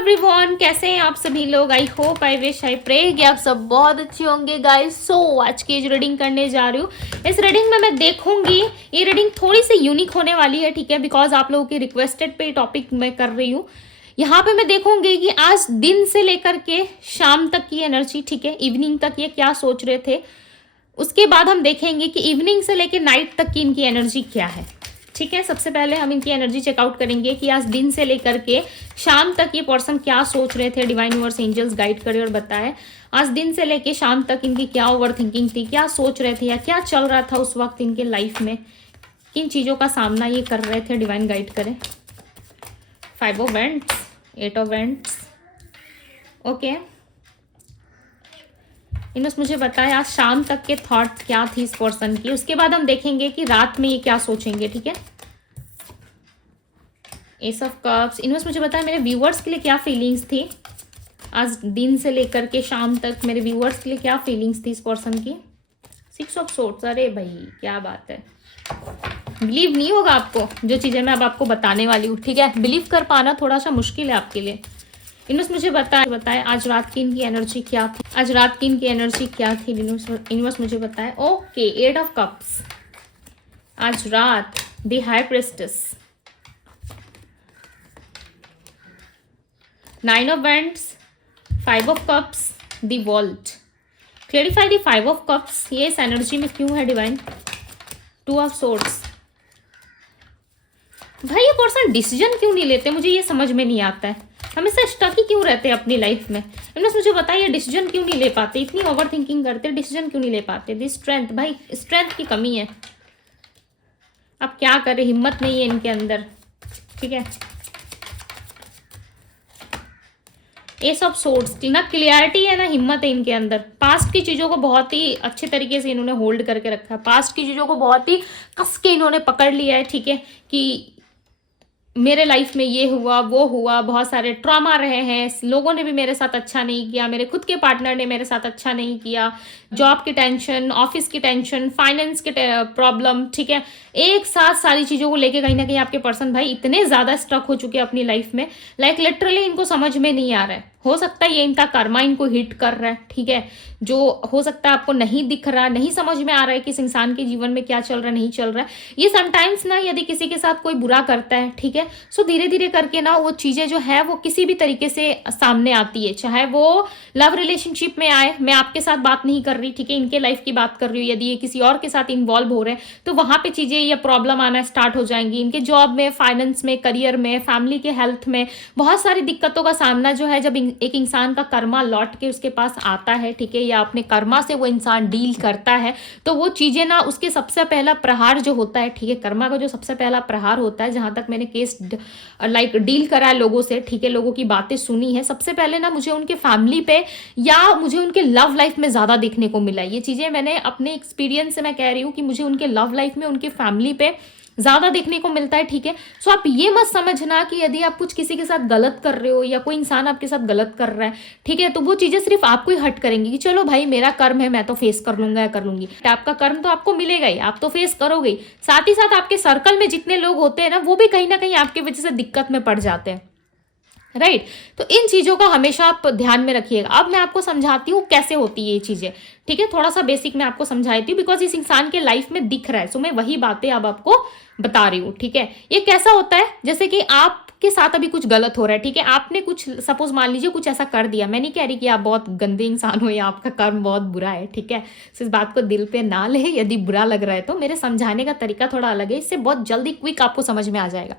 Everyone, कैसे हैं आप सभी लोग। I hope, I wish, I pray कि आप सब बहुत अच्छे होंगे गाइस। सो आज की जो रीडिंग करने जा रही हूँ, इस रीडिंग में मैं देखूंगी, ये रीडिंग थोड़ी सी यूनिक होने वाली है, ठीक है, बिकॉज आप लोगों की रिक्वेस्टेड पे टॉपिक मैं कर रही हूँ। यहाँ पे मैं देखूंगी कि आज दिन से लेकर के शाम तक की एनर्जी, ठीक है, इवनिंग तक ये क्या सोच रहे थे। उसके बाद हम देखेंगे कि इवनिंग से लेकर नाइट तक की इनकी एनर्जी क्या है, ठीक है। सबसे पहले हम इनकी एनर्जी चेकआउट करेंगे कि आज दिन से लेकर के शाम तक ये पर्सन क्या सोच रहे थे। डिवाइन यूनिवर्स एंजल्स गाइड करे और बताए आज दिन से लेकर शाम तक इनकी क्या ओवर थिंकिंग थी, क्या सोच रहे थे या क्या चल रहा था उस वक्त इनके लाइफ में, किन चीज़ों का सामना ये कर रहे थे। डिवाइन गाइड करें। 5 of vents, 8 of vents, okay. इन्होंने मुझे बताया आज शाम तक के थॉट क्या थी इस पर्सन की। उसके बाद हम देखेंगे कि रात में ये क्या सोचेंगे, ठीक है। एस ऑफ कप्स, इन्होंने मुझे बताया मेरे व्यूअर्स के लिए क्या फीलिंग्स थी आज दिन से लेकर के शाम तक, मेरे व्यूअर्स के लिए क्या फीलिंग्स थी इस पर्सन की। 6 ऑफ सोर्ड्स, अरे भाई क्या बात है। बिलीव नहीं होगा आपको जो चीज़ें मैं अब आपको बताने वाली हूँ, ठीक है। बिलीव कर पाना थोड़ा सा मुश्किल है आपके लिए। इन्होंने मुझे बताया आज रात की इनकी एनर्जी क्या थी, आज रात की इनकी एनर्जी क्या थी। यूनिवर्स मुझे बताया, ओके। 8 ऑफ कप्स, आज रात the high priestess, 9 of wands, 5 of cups, the vault. Clarify the 5 of cups, ये इस एनर्जी में क्यों है डिवाइन। 2 ऑफ सोर्ड्स, भाई ये पर्सन डिसीजन क्यों नहीं लेते, मुझे ये समझ में नहीं आता है। हमेशा स्टक ही क्यों रहते हैं अपनी लाइफ में। इन्होंने मुझे बताया डिसीजन क्यों नहीं ले पाते, इतनी ओवर थिंकिंग करते, डिसीजन क्यों नहीं ले पाते। दी स्ट्रेंथ, भाई स्ट्रेंथ की कमी है। अब क्या करें, हिम्मत नहीं है इनके अंदर, ठीक है। एस ऑफ सोर्ड्स, ना क्लियरिटी है ना हिम्मत है इनके अंदर। पास्ट की चीज़ों को बहुत ही अच्छे तरीके से इन्होंने होल्ड करके रखा है, पास्ट की चीज़ों को बहुत ही कस के इन्होंने पकड़ लिया है, ठीक है, कि मेरे लाइफ में ये हुआ वो हुआ, बहुत सारे ट्रॉमा रहे हैं, लोगों ने भी मेरे साथ अच्छा नहीं किया, मेरे खुद के पार्टनर ने मेरे साथ अच्छा नहीं किया, जॉब की टेंशन, ऑफिस की टेंशन, फाइनेंस के प्रॉब्लम, ठीक है। एक साथ सारी चीज़ों को लेके कहीं ना कहीं आपके पर्सन भाई इतने ज़्यादा स्ट्रक हो चुके हैं अपनी लाइफ में, लाइक लिटरली इनको समझ में नहीं आ रहा है। हो सकता है ये इनका कर्मा इनको हिट कर रहा है, ठीक है, जो हो सकता है आपको नहीं दिख रहा, नहीं समझ में आ रहा है कि इस इंसान के जीवन में क्या चल रहा है, नहीं चल रहा है। ये समटाइम्स ना यदि किसी के साथ कोई बुरा करता है, ठीक है, सो धीरे धीरे करके ना वो चीज़ें जो है वो किसी भी तरीके से सामने आती है, चाहे वो लव रिलेशनशिप में आए। मैं आपके साथ बात नहीं कर रही, ठीक है, इनके लाइफ की बात कर रही हूँ। यदि ये किसी और के साथ इन्वॉल्व हो रहे हैं तो वहां पे चीज़ें या प्रॉब्लम आना स्टार्ट हो जाएंगी। इनके जॉब में, फाइनेंस में, करियर में, फैमिली के हेल्थ में बहुत सारी दिक्कतों का सामना जो है जब एक इंसान का कर्मा लौट के उसके पास आता है, ठीक है, या अपने कर्मा से वो इंसान डील करता है, तो वो चीज़ें ना उसके सबसे पहला प्रहार जो होता है, ठीक है, कर्मा का जो सबसे पहला प्रहार होता है, जहां तक मैंने केस लाइक डील करा है लोगों से, ठीक है, लोगों की बातें सुनी है, सबसे पहले ना मुझे उनके फैमिली पे या मुझे उनके लव लाइफ में ज़्यादा देखने को मिला है। ये चीज़ें मैंने अपने एक्सपीरियंस से मैं कह रही हूँ कि मुझे उनके लव लाइफ में उनके फैमिली पे ज़्यादा देखने को मिलता है, ठीक है। सो आप ये मत समझना कि यदि आप कुछ किसी के साथ गलत कर रहे हो या कोई इंसान आपके साथ गलत कर रहा है, ठीक है, तो वो चीज़ें सिर्फ आपको ही हर्ट करेंगी कि चलो भाई मेरा कर्म है, मैं तो फेस कर लूंगा या कर लूंगी। आपका कर्म तो आपको मिलेगा ही, आप तो फेस करोगे ही। साथ ही साथ आपके सर्कल में जितने लोग होते हैं ना वो भी कहीं ना कहीं आपकी वजह से दिक्कत में पड़ जाते हैं, राइट। तो इन चीज़ों का हमेशा आप ध्यान में रखिएगा। अब मैं आपको समझाती हूँ कैसे होती है ये चीज़ें, ठीक है। थोड़ा सा बेसिक मैं आपको समझाती हूँ बिकॉज इस इंसान के लाइफ में दिख रहा है, सो मैं वही बातें अब आपको बता रही हूँ, ठीक है। ये कैसा होता है, जैसे कि आपके साथ अभी कुछ गलत हो रहा है, ठीक है, आपने कुछ सपोज मान लीजिए कुछ ऐसा कर दिया। मैं नहीं कह रही कि आप बहुत गंदे इंसान हो या आपका कर्म बहुत बुरा है, ठीक है, इस बात को दिल पे ना ले। यदि बुरा लग रहा है तो मेरे समझाने का तरीका थोड़ा अलग है, इससे बहुत जल्दी क्विक आपको समझ में आ जाएगा,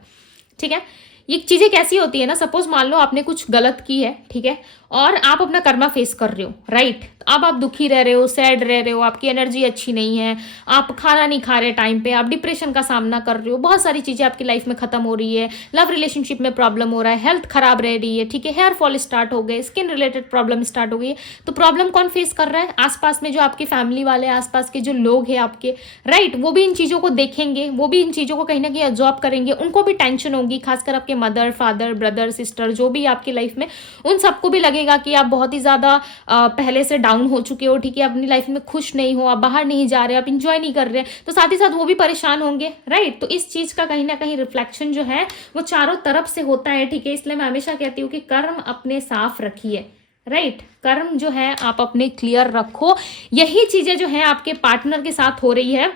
ठीक है। ये चीज़ें कैसी होती है ना, सपोज मान लो आपने कुछ गलत की है, ठीक है, और आप अपना कर्मा फेस कर रहे हो, राइट। अब आप दुखी रह रहे हो, सैड रह रहे हो, आपकी एनर्जी अच्छी नहीं है, आप खाना नहीं खा रहे टाइम पे, आप डिप्रेशन का सामना कर रहे हो, बहुत सारी चीज़ें आपकी लाइफ में खत्म हो रही है, लव रिलेशनशिप में प्रॉब्लम हो रहा है, हेल्थ खराब रह रही है, ठीक है, हेयर फॉल स्टार्ट हो गए, स्किन रिलेटेड प्रॉब्लम स्टार्ट हो गई है। तो प्रॉब्लम कौन फेस कर रहा है, आसपास में जो आपकी फैमिली वाले, आसपास के जो लोग हैं आपके, राइट, वो भी इन चीज़ों को देखेंगे, वो भी इन चीज़ों को कहीं ना कहीं ऑब्जॉर्व करेंगे, उनको भी टेंशन होगी, खासकर आपके मदर, फादर, ब्रदर, सिस्टर जो भी आपकी लाइफ में, उन सबको भी लगेगा कि आप बहुत ही ज़्यादा पहले से डाउन हो चुके हो, ठीक है, अपनी लाइफ में खुश नहीं हो, आप बाहर नहीं जा रहे, आप इंजॉय नहीं कर रहे, तो साथ ही साथ वो भी परेशान होंगे, राइट। तो इस चीज का कहीं ना कहीं रिफ्लेक्शन जो है वो चारों तरफ से होता है, ठीक है। इसलिए मैं हमेशा कहती हूँ कि कर्म अपने साफ रखिए, राइट। कर्म जो है आप अपने क्लियर रखो। यही चीजें जो है आपके पार्टनर के साथ हो रही है,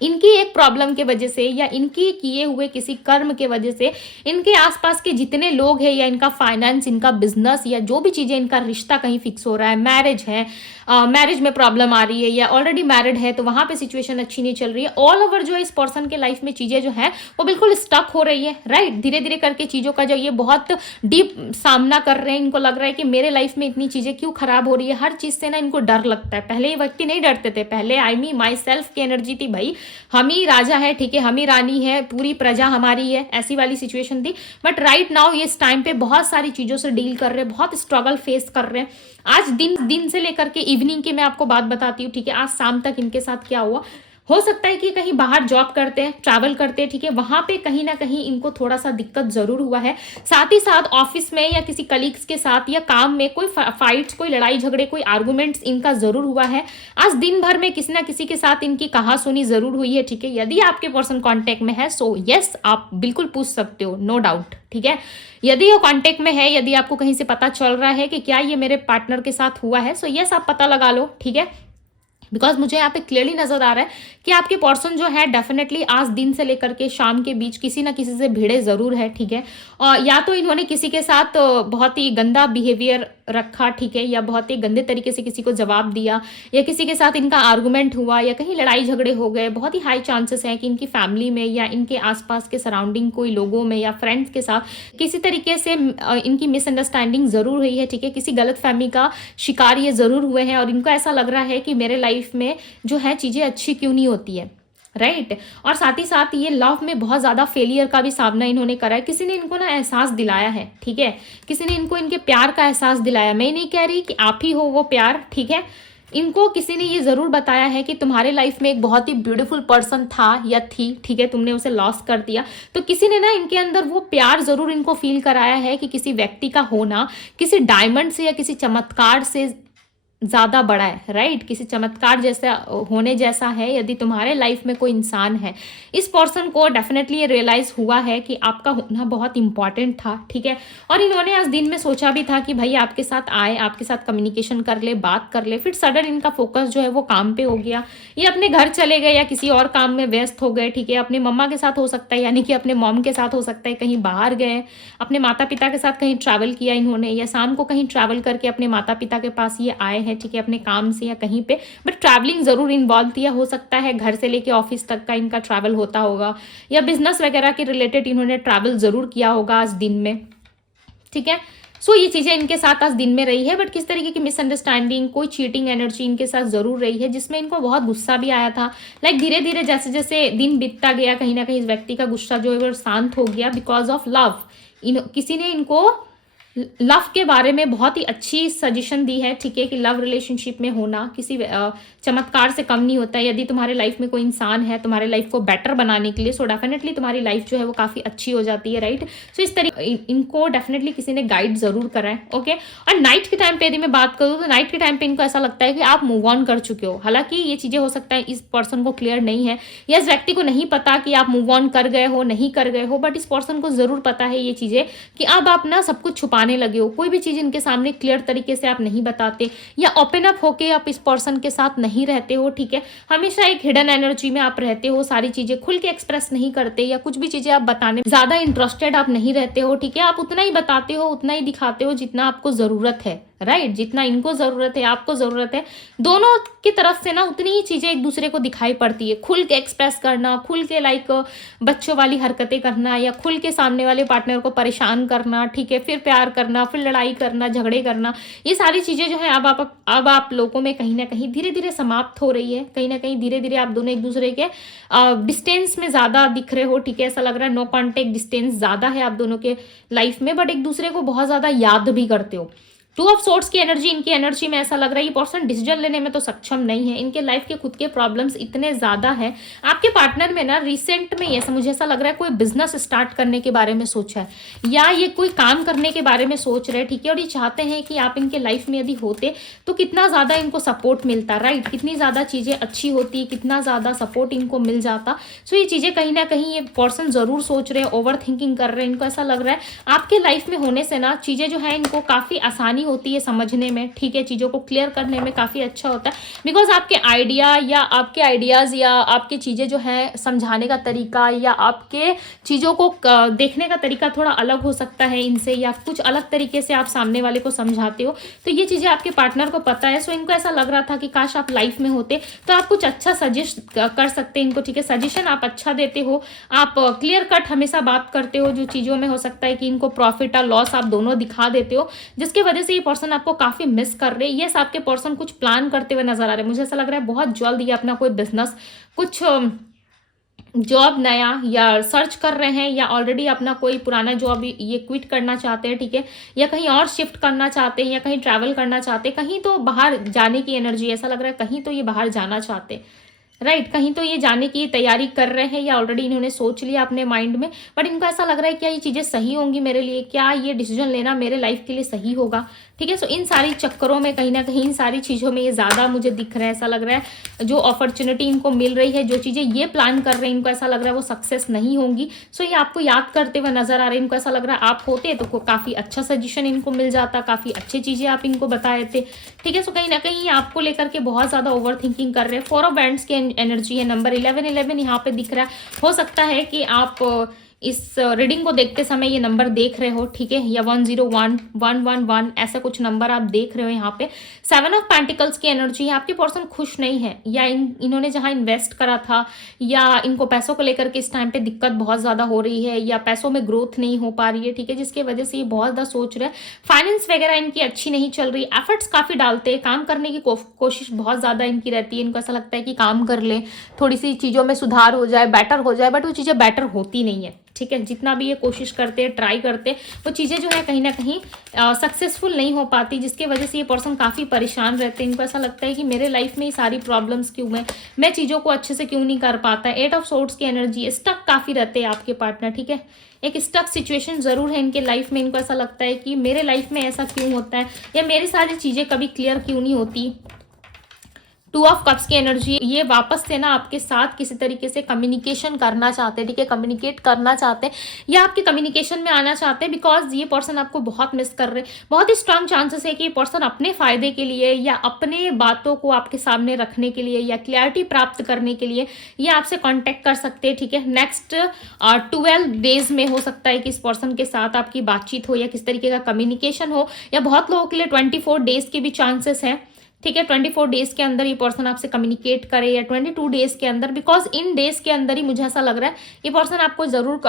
इनकी एक प्रॉब्लम के वजह से या इनकी किए हुए किसी कर्म के वजह से इनके आसपास के जितने लोग हैं, या इनका फाइनेंस, इनका बिजनेस, या जो भी चीजें, इनका रिश्ता कहीं फिक्स हो रहा है, मैरिज है, मैरिज में प्रॉब्लम आ रही है, या ऑलरेडी मैरिड है तो वहां पे सिचुएशन अच्छी नहीं चल रही है, ऑल ओवर जो है इस पर्सन के लाइफ में चीजें जो है वो बिल्कुल स्टक हो रही है, राइट। धीरे धीरे करके चीजों का जो ये बहुत डीप सामना कर रहे हैं, इनको लग रहा है कि मेरे लाइफ में इतनी चीजें क्यों खराब हो रही है, हर चीज से ना इनको डर लगता है। पहले ये व्यक्ति नहीं डरते थे, पहले आई मी माई सेल्फ की एनर्जी थी, भाई हम ही राजा है, ठीक है, हम ही रानी है, पूरी प्रजा हमारी है, ऐसी वाली सिचुएशन थी। बट राइट नाउ ये इस टाइम पे बहुत सारी चीजों से डील कर रहे हैं, बहुत स्ट्रगल फेस कर रहे हैं। आज दिन से लेकर के इवनिंग की मैं आपको बात बताती हूँ, ठीक है। आज शाम तक इनके साथ क्या हुआ, हो सकता है कि कहीं बाहर जॉब करते हैं, ट्रैवल करते हैं, ठीक है, वहां पे कहीं ना कहीं इनको थोड़ा सा दिक्कत जरूर हुआ है। साथ ही साथ ऑफिस में या किसी कलीग्स के साथ या काम में कोई फाइट्स, कोई लड़ाई झगड़े, कोई आर्गुमेंट्स इनका जरूर हुआ है। आज दिन भर में किसी ना किसी के साथ इनकी कहा सुनी जरूर हुई है, ठीक है। यदि आपके पर्सन कॉन्टेक्ट में है सो यस, आप बिल्कुल पूछ सकते हो, नो डाउट, ठीक है। यदि वो कांटेक्ट में है, यदि आपको कहीं से पता चल रहा है कि क्या ये मेरे पार्टनर के साथ हुआ है, सो यस आप पता लगा लो, ठीक है। बिकॉज मुझे यहाँ पे क्लियरली नजर आ रहा है कि आपके पर्सन जो है डेफिनेटली आज दिन से लेकर के शाम के बीच किसी ना किसी से भिड़े जरूर है, ठीक है। और या तो इन्होंने किसी के साथ बहुत ही गंदा बिहेवियर रखा, ठीक है, या बहुत ही गंदे तरीके से किसी को जवाब दिया, या किसी के साथ इनका आर्गुमेंट हुआ, या कहीं लड़ाई झगड़े हो गए। बहुत ही हाई चांसेस है कि इनकी फैमिली में या इनके आसपास के सराउंडिंग कोई लोगों में या फ्रेंड्स के साथ किसी तरीके से इनकी मिसअंडरस्टैंडिंग जरूर हुई है, ठीक है। किसी गलत फहमी का शिकार ये जरूर हुए हैं और इनको ऐसा लग रहा है कि मेरे लाइफ में जो है चीजें अच्छी क्यों नहीं होती है, राइट। और साथ ही साथ ये लव में बहुत ज्यादा फेलियर का भी सामना इन्होंने करा है। किसी ने इनको ना एहसास दिलाया है, ठीक है, किसी ने इनको इनके प्यार का एहसास दिलाया। मैं नहीं कह रही कि आप ही हो वो प्यार, ठीक है। इनको किसी ने ये जरूर बताया है कि तुम्हारे लाइफ में एक बहुत ही ब्यूटीफुल पर्सन था या थी, ठीक है, तुमने उसे लॉस कर दिया। तो किसी ने ना इनके अंदर वो प्यार जरूर इनको फील कराया है कि किसी व्यक्ति का होना किसी डायमंड से या किसी चमत्कार से ज्यादा बड़ा है, राइट। किसी चमत्कार जैसा होने जैसा है यदि तुम्हारे लाइफ में कोई इंसान है। इस पर्सन को डेफिनेटली ये रियलाइज हुआ है कि आपका होना बहुत इंपॉर्टेंट था, ठीक है। और इन्होंने आज दिन में सोचा भी था कि भाई आपके साथ आए, आपके साथ कम्युनिकेशन कर ले, बात कर ले। फिर सडन इनका फोकस जो है वो काम पे हो गया, ये अपने घर चले गए या किसी और काम में व्यस्त हो गए, ठीक है। अपने मम्मा के साथ हो सकता है, यानी कि अपने मॉम के साथ हो सकता है, कहीं बाहर गए, अपने माता पिता के साथ कहीं ट्रैवल किया इन्होंने, या शाम को कहीं ट्रैवल करके अपने माता पिता के पास ये आए, ठीक है, अपने काम से या कहीं पे। बट ट्रैवलिंग जरूर इन्वॉल्व थी, हो सकता है घर से लेके ऑफिस तक का इनका ट्रैवल होता होगा, या बिजनेस वगैरह के रिलेटेड इन्होंने ट्रैवल जरूर किया होगा आज दिन में, ठीक है। सो ये चीजें इनके साथ आज दिन में रही है। बट किस तरीके की मिसअंडरस्टैंडिंग, कोई चीटिंग एनर्जी इनके साथ जरूर रही है, जिसमें इनको बहुत गुस्सा भी आया था। लाइक धीरे धीरे जैसे जैसे दिन बीतता गया, कहीं ना कहीं इस व्यक्ति का गुस्सा जो है वो शांत हो गया बिकॉज ऑफ लव। किसी ने इनको लव के बारे में बहुत ही अच्छी सजेशन दी है, ठीक है, कि लव रिलेशनशिप में होना किसी चमत्कार से कम नहीं होता है। यदि तुम्हारे लाइफ में कोई इंसान है तुम्हारे लाइफ को बेटर बनाने के लिए, सो डेफिनेटली तुम्हारी लाइफ जो है वो काफी अच्छी हो जाती है, राइट। सो इस तरीके इनको डेफिनेटली किसी ने गाइड जरूर करा है, ओके। और नाइट के टाइम पे यदि मैं बात करूँ तो नाइट के टाइम पे इनको ऐसा लगता है कि आप मूव ऑन कर चुके हो। हालांकि ये चीजें हो सकता है इस पर्सन को क्लियर नहीं है, या इस व्यक्ति को नहीं पता कि आप मूव ऑन कर गए हो नहीं कर गए हो, बट इस पर्सन को जरूर पता है ये चीजें कि अब आप ना सब कुछ छुपाने लगे हो। कोई भी चीज इनके सामने क्लियर तरीके से आप नहीं बताते, या ओपन अप होके आप इस पर्सन के साथ नहीं रहते हो, ठीक है। हमेशा एक हिडन एनर्जी में आप रहते हो, सारी चीजें खुल के एक्सप्रेस नहीं करते, या कुछ भी चीजें आप बताने ज्यादा इंटरेस्टेड आप नहीं रहते हो, ठीक है। आप उतना ही बताते हो, उतना ही दिखाते हो जितना आपको जरूरत है, राइट। जितना इनको जरूरत है, आपको जरूरत है, दोनों की तरफ से ना उतनी ही चीजें एक दूसरे को दिखाई पड़ती है। खुल के एक्सप्रेस करना, खुल के लाइक बच्चों वाली हरकतें करना, या खुल के सामने वाले पार्टनर को परेशान करना, ठीक है, फिर प्यार करना, फिर लड़ाई करना, झगड़े करना, ये सारी चीजें जो है अब आप लोगों में कहीं ना कहीं धीरे धीरे समाप्त हो रही है। कहीं ना कहीं धीरे धीरे आप दोनों एक दूसरे के डिस्टेंस में ज्यादा दिख रहे हो, ठीक है। ऐसा लग रहा है नो कॉन्टेक्ट डिस्टेंस ज्यादा है आप दोनों के लाइफ में, बट एक दूसरे को बहुत ज्यादा याद भी करते हो, टू ऑफ सोर्ड्स की एनर्जी, इनकी एनर्जी में ऐसा लग रहा है ये पर्सन डिसीजन लेने में तो सक्षम नहीं है, इनके लाइफ के खुद के प्रॉब्लम्स इतने ज़्यादा है। आपके पार्टनर में ना रिसेंट में ये मुझे ऐसा लग रहा है कोई बिजनेस स्टार्ट करने के बारे में सोचा है, या ये कोई काम करने के बारे में सोच रहे हैं, ठीक है, और ये चाहते हैं कि आप इनके लाइफ में यदि होते तो कितना ज़्यादा इनको सपोर्ट मिलता, राइट, कितनी ज़्यादा चीज़ें अच्छी होती, कितना ज़्यादा सपोर्ट इनको मिल जाता। सो ये चीज़ें कहीं ना कहीं ये पर्सन ज़रूर सोच रहे हैं, ओवर थिंकिंग कर रहे हैं, इनको ऐसा लग रहा है आपके लाइफ में होने से ना चीज़ें जो है इनको काफ़ी आसानी होती है समझने में, ठीक है, चीज़ों को क्लियर करने में काफ़ी अच्छा होता है, बिकॉज आपके आइडिया या आपके आइडियाज़ या आपकी चीज़ें जो है समझाने का तरीका या आपके चीज़ों को देखने का तरीका थोड़ा अलग हो सकता है इनसे, या कुछ अलग तरीके से आप सामने वाले को समझाते हो, तो ये चीज़ें आपके पार्टनर को पता है। सो इनको ऐसा लग रहा था कि काश आप लाइफ में होते तो आप कुछ अच्छा सजेस्ट कर सकते हैं इनको, ठीक है, सजेशन आप अच्छा देते हो, आप क्लियर कट हमेशा बात करते हो, जो चीज़ों में हो सकता है कि इनको प्रॉफिट और लॉस आप दोनों दिखा देते हो, जिसकी वजह से ये पर्सन आपको काफ़ी मिस कर रहे हैं। यस, आपके पर्सन कुछ प्लान करते हुए नजर आ रहे हैं, मुझे ऐसा लग रहा है बहुत जल्द ये अपना कोई बिजनेस, कुछ जॉब नया या सर्च कर रहे हैं, या ऑलरेडी अपना कोई पुराना जॉब ये क्विट करना चाहते हैं, ठीक है, या कहीं और शिफ्ट करना चाहते हैं, या कहीं ट्रैवल करना चाहते हैं, कहीं तो बाहर जाने की एनर्जी, ऐसा लग रहा है कहीं तो ये बाहर जाना चाहते हैं, राइट, कहीं तो ये जाने की तैयारी कर रहे हैं, या ऑलरेडी इन्होंने सोच लिया अपने माइंड में, बट इनको ऐसा लग रहा है क्या ये चीज़ें सही होंगी मेरे लिए, क्या ये डिसीजन लेना मेरे लाइफ के लिए सही होगा, ठीक है। सो इन सारी चक्करों में कहीं ना कहीं इन सारी चीज़ों में ये ज़्यादा मुझे दिख रहा है, ऐसा लग रहा है जो अपॉर्चुनिटी इनको मिल रही है, जो चीज़ें ये प्लान कर रहे हैं, इनको ऐसा लग रहा है वो सक्सेस नहीं होंगी। सो ये आपको याद करते हुए नजर आ रहे हैं, इनको ऐसा लग रहा है आप होते तो काफ़ी अच्छा सजेशन इनको मिल जाता, काफ़ी अच्छी चीज़ें आप इनको बताए थे, ठीक है। सो कहीं ना कहीं आपको लेकर के बहुत ज़्यादा ओवर थिंकिंग कर रहे हैं। 4 ऑफ बैंड्स की एनर्जी है, नंबर 11 यहाँ पे दिख रहा है। हो सकता है कि आप इस रीडिंग को देखते समय ये नंबर देख रहे हो, ठीक है, या 101 111 ऐसा कुछ नंबर आप देख रहे हो यहाँ पे। 7 ऑफ पेंटिकल्स की एनर्जी है, आपके पर्सन खुश नहीं है, या इन्होंने जहाँ इन्वेस्ट करा था, या इनको पैसों को लेकर के इस टाइम पे दिक्कत बहुत ज़्यादा हो रही है, या पैसों में ग्रोथ नहीं हो पा रही है, ठीक है, जिसकी वजह से ये बहुत ज़्यादा सोच रहे हैं। फाइनेंस वगैरह इनकी अच्छी नहीं चल रही, एफर्ट्स काफ़ी डालते हैं, काम करने की कोशिश बहुत ज़्यादा इनकी रहती है, इनको ऐसा लगता है कि काम कर ले, थोड़ी सी चीज़ों में सुधार हो जाए, बेटर हो जाए, बट वो चीज़ें बेटर होती नहीं है, ठीक है। जितना भी ये कोशिश करते हैं, ट्राई करते हैं, वो चीज़ें जो है कहीं ना कहीं सक्सेसफुल नहीं हो पाती, जिसकी वजह से ये पर्सन काफ़ी परेशान रहते हैं। इनको ऐसा लगता है कि मेरे लाइफ में ये सारी प्रॉब्लम्स क्यों हैं, मैं चीज़ों को अच्छे से क्यों नहीं कर पाता। 8 ऑफ सोर्ड्स की एनर्जी, स्टक काफ़ी रहते हैं आपके पार्टनर, ठीक है, एक स्टक सिचुएशन ज़रूर है इनके लाइफ में। इनको ऐसा लगता है कि मेरे लाइफ में ऐसा क्यों होता है, या मेरी सारी चीज़ें कभी क्लियर क्यों नहीं होती। 2 ऑफ कप्स की एनर्जी, ये वापस से ना आपके साथ किसी तरीके से कम्युनिकेशन करना चाहते हैं, ठीक है, कम्युनिकेट करना चाहते हैं, या आपके कम्युनिकेशन में आना चाहते हैं, बिकॉज ये पर्सन आपको बहुत मिस कर रहे हैं। बहुत ही स्ट्रांग चांसेस है कि ये पर्सन अपने फायदे के लिए, या अपने बातों को आपके सामने रखने के लिए, या क्लैरिटी प्राप्त करने के लिए ये आपसे कॉन्टेक्ट कर सकते हैं, ठीक है। नेक्स्ट 12 डेज में हो सकता है कि इस पर्सन के साथ आपकी बातचीत हो, या किस तरीके का कम्युनिकेशन हो, या बहुत लोगों के लिए 24 डेज के भी चांसेस हैं, ठीक है। 24 डेज के अंदर ये पर्सन आपसे कम्युनिकेट करे, या 22 डेज के अंदर, बिकॉज इन डेज के अंदर ही मुझे ऐसा लग रहा है ये पर्सन आपको ज़रूर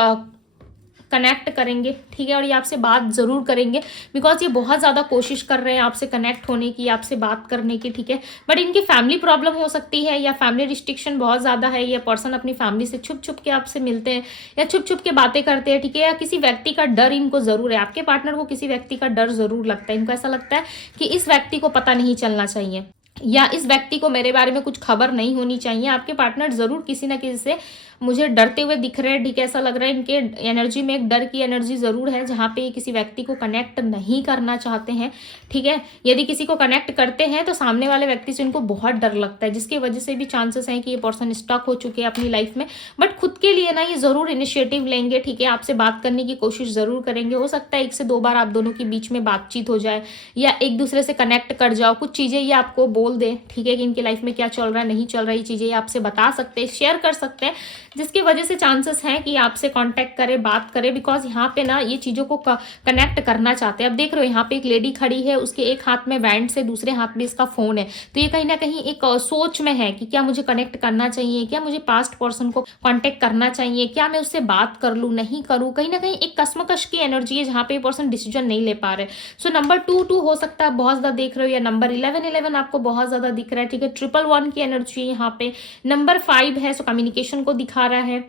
कनेक्ट करेंगे, ठीक है, और ये आपसे बात ज़रूर करेंगे, बिकॉज ये बहुत ज़्यादा कोशिश कर रहे हैं आपसे कनेक्ट होने की, आपसे बात करने की, ठीक है। बट इनकी फैमिली प्रॉब्लम हो सकती है, या फैमिली रिस्ट्रिक्शन बहुत ज़्यादा है, या पर्सन अपनी फैमिली से छुप छुप के आपसे मिलते हैं, या छुप छुप के बातें करते हैं, ठीक है, या किसी व्यक्ति का डर इनको ज़रूर है, आपके पार्टनर को किसी व्यक्ति का डर ज़रूर लगता है। इनको ऐसा लगता है कि इस व्यक्ति को पता नहीं चलना चाहिए, या इस व्यक्ति को मेरे बारे में कुछ खबर नहीं होनी चाहिए। आपके पार्टनर ज़रूर किसी ना किसी से मुझे डरते हुए दिख रहे हैं, ठीक है, ऐसा लग रहा है इनके एनर्जी में एक डर की एनर्जी ज़रूर है, जहाँ पे ये किसी व्यक्ति को कनेक्ट नहीं करना चाहते हैं, ठीक है। यदि किसी को कनेक्ट करते हैं तो सामने वाले व्यक्ति से इनको बहुत डर लगता है, जिसकी वजह से भी चांसेस हैं कि ये पर्सन स्टक हो चुके हैं अपनी लाइफ में। बट खुद के लिए ना ये ज़रूर इनिशिएटिव लेंगे, ठीक है, आपसे बात करने की कोशिश ज़रूर करेंगे। हो सकता है 1 से 2 बार आप दोनों के बीच में बातचीत हो जाए, या एक दूसरे से कनेक्ट कर जाओ, कुछ चीज़ें ये आपको बोल दें, ठीक है, कि इनकी लाइफ में क्या चल रहा है, नहीं चल रही चीज़ें ये आपसे बता सकते हैं, शेयर कर सकते हैं, जिसकी वजह से चांसेस हैं कि आपसे कांटेक्ट करे, बात करे, बिकॉज यहाँ पे ना ये चीज़ों को कनेक्ट करना चाहते हैं। अब देख रहे हो यहाँ पे एक लेडी खड़ी है, उसके एक हाथ में बैंड से, दूसरे हाथ में इसका फ़ोन है, तो ये कहीं ना कहीं एक सोच में है कि क्या मुझे कनेक्ट करना चाहिए, क्या मुझे पास्ट पर्सन को कांटेक्ट करना चाहिए, क्या मैं उससे बात कर लूँ, नहीं करूँ। कहीं ना कहीं एक कश्मकश की एनर्जी है, जहाँ पे ये पर्सन डिसीजन नहीं ले पा रहे। सो नंबर 2 हो सकता है बहुत ज़्यादा देख रहे हो, या नंबर 11 आपको बहुत ज़्यादा दिख रहा है, ठीक है। 111 की एनर्जी यहाँ पे, नंबर 5 है, सो कम्युनिकेशन को दिखा रहा है।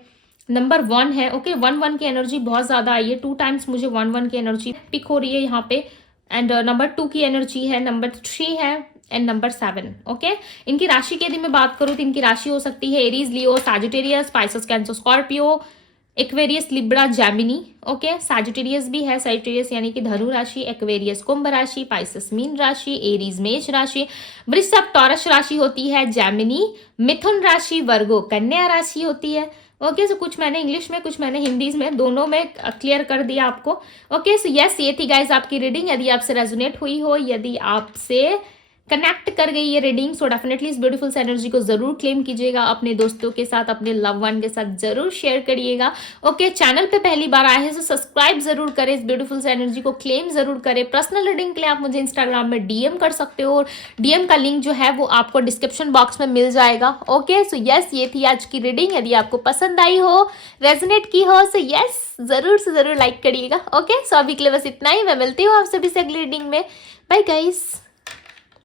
नंबर 1 है, ओके, 1 की एनर्जी बहुत ज़्यादा आई है, 2 टाइम्स मुझे 1 की एनर्जी पिक हो रही है यहाँ पे। एंड नंबर 2 की एनर्जी है, नंबर 3 है एंड नंबर 7। ओके, इनकी राशि की यदि मैं बात करूँ तो इनकी राशि हो सकती है Aries, Leo, Sagittarius, Pisces, Cancer, Scorpio, Aquarius, Libra, Gemini. Okay, Sagittarius भी है, सैजिटेरियस यानी कि धनु राशि, एक्वेरियस कुंभ राशि, पाइसेस मीन राशि, एरीज मेष राशि, वृषभ टॉरस राशि होती है, जैमिनी मिथुन राशि, वर्गो कन्या राशि होती है। ओके, सो कुछ मैंने इंग्लिश में, कुछ मैंने हिंदी में, दोनों में क्लियर कर दिया आपको। ओके, सो यस, ये थी गाइज आपकी रीडिंग। यदि आपसे रेजोनेट हुई हो, यदि आपसे कनेक्ट कर गई ये रीडिंग, सो डेफिनेटली इस ब्यूटीफुल एनर्जी को जरूर क्लेम कीजिएगा, अपने दोस्तों के साथ, अपने लव वन के साथ जरूर शेयर करिएगा। ओके, चैनल पे पहली बार आए हैं तो सब्सक्राइब जरूर करें, इस ब्यूटीफुल एनर्जी को क्लेम जरूर करें। पर्सनल रीडिंग के लिए आप मुझे इंस्टाग्राम में डीएम कर सकते हो, और डीएम का लिंक जो है वो आपको डिस्क्रिप्शन बॉक्स में मिल जाएगा। ओके, सो यस, ये थी आज की रीडिंग। यदि आपको पसंद आई हो, रेजोनेट की हो, सो यस जरूर से जरूर लाइक करिएगा। ओके, सो अभी के लिए बस इतना ही, मैं मिलती हूँ आपसे भी अगली रीडिंग में। Bye guys.